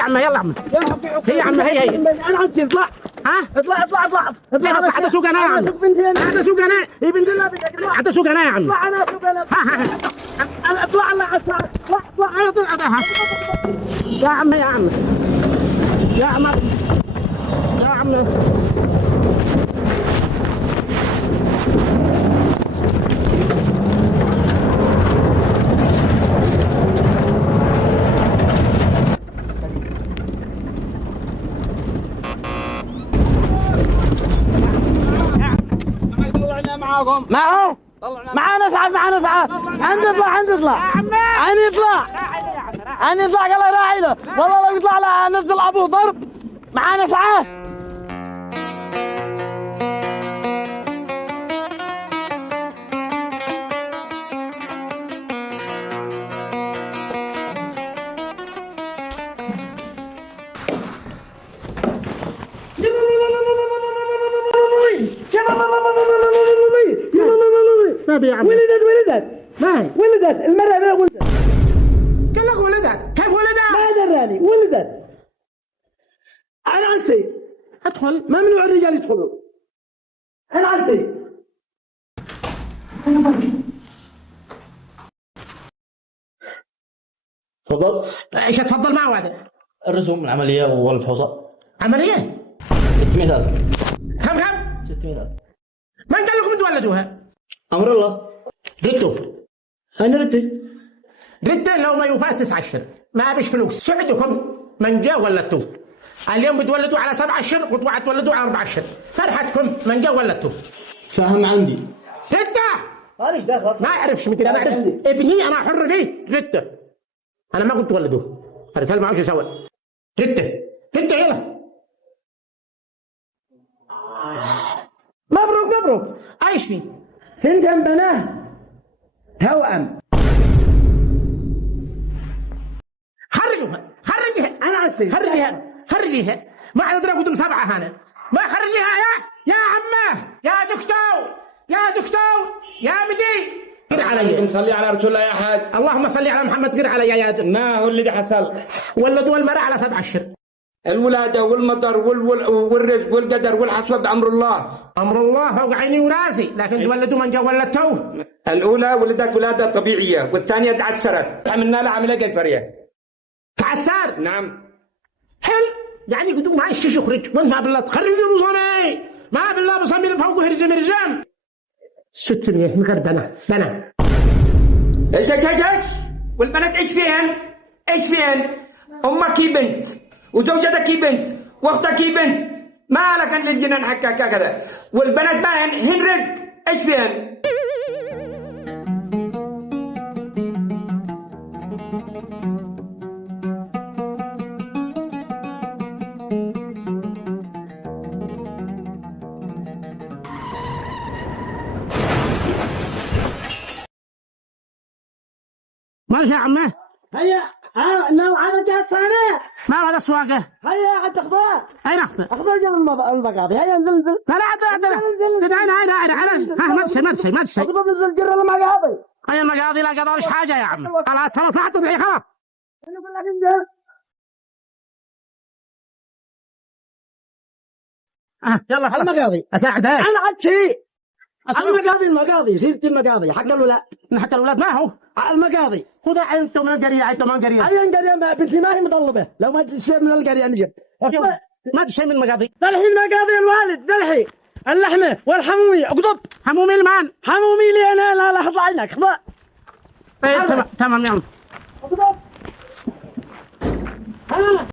يا عم، يلا يا عم. هي يا عم، هي انا عندي اطلع. ها؟ اطلع حتى سوق انا يا عم. حتى سوق انا. هي بنت الله بدك حتى سوق انا يا عم. اطلع انا اسوق انا. انا اطلع انا اطلع. يا عم يا عم يا عم يا عم. معه معانا اسعد عندي يطلع يلا راعي له والله لو يطلع له نزل ابوه ضرب معانا اسعد. ولدت المرأة ولدت. قال لك ولدت. كيف ولدت؟ ما دراني ولدت. أنا عنتي ادخل. ممنوع الرجال يدخلوا. أنا عنتي. تفضل. ايش اتفضل معه هذا؟ الرسوم العملية والفحوصات. عملية؟ 600,000. كم؟ 600,000. من قال لكم تولدوها؟ أمر الله. ردوا. أنا ردي. ردوا لو ما يوفى 9 أشهر، ما بيش فلوس. سعدكم من جاء ولدتوه. اليوم بتولدوا على 7 أشهر وطبعا تولدوا على 4 أشهر. فرحتكم من جاء ولدتوه. ساهم عندي. ردة. ماليش دخل. ما أعرفش مثل أنا أعرف. ابني أنا حر فيه. ردة. أنا ما قلت ولدوه. الرجال معه شو سوى. ردة. ردة يلا. مبروك. ايش فيه؟ ثنتين بنات توأم. خرجيها. أنا عنتي. خرجيها. ما عاد ادري قدام 7 هنا. ما خرجيها يا عمه يا دكتور يا مدي. قر علي. صلي على رسول الله يا حاج. اللهم صل على محمد. قر علي يا دكتور. ما هو اللي حصل؟ ولدوا المرأة على 7 أشهر. الولادة والمطر والرزق والقدر والحسب بأمر الله. أمر الله فوق عيني وراسي، لكن تولدوا من جا ولدتوه. الأولى ولدت ولادة طبيعية والثانية تعسرت. عملنا لها عملية قيصرية. تعسر؟ نعم. حلو. يعني قدوم ما الشيش يخرج. ما بالله تخرجوا بصمي. ما بالله بصمي فوق هرزم. 600 من غير بنا. ايش والبنات ايش فين؟ امك هي بنت وزوجتك هي بنت واختك هي بنت. ما لك ان الجنان حكاك كذا. والبنات ما هن رزق. ايش فين؟ مالش يا عمه؟ هيا لو على جاسانة. ما هذا سواقه؟ هيا عاد تاخذها. اين اخذه؟ اخذها جنب المقاضي. هيا انزل. لا مرسي. اخذها نزل جر المقاضي. هيا المقاضي لا قضاش حاجه يا عم. خلاص طلعت تضحي خلاص. انا اقول لك انزل. يلا خلاص. المقاضي اساعدك. انا عاد شيء. المقاضي سيرة المقاضي حق الولاد. حق الولاد ما هو؟ المقاضي. خذ انتم من القريه. هيا القريه بنتي ما هي مطلبه. لو ما تدري شيء من القريه نجيب. ما ادري شيء من المقاضي. الحين مقاضي الوالد ذلحي اللحمه والحمومي اقضب. حمومي المان. حمومي لي انا لا اخضع عينك خضع. تمام يلا. اقضب. ها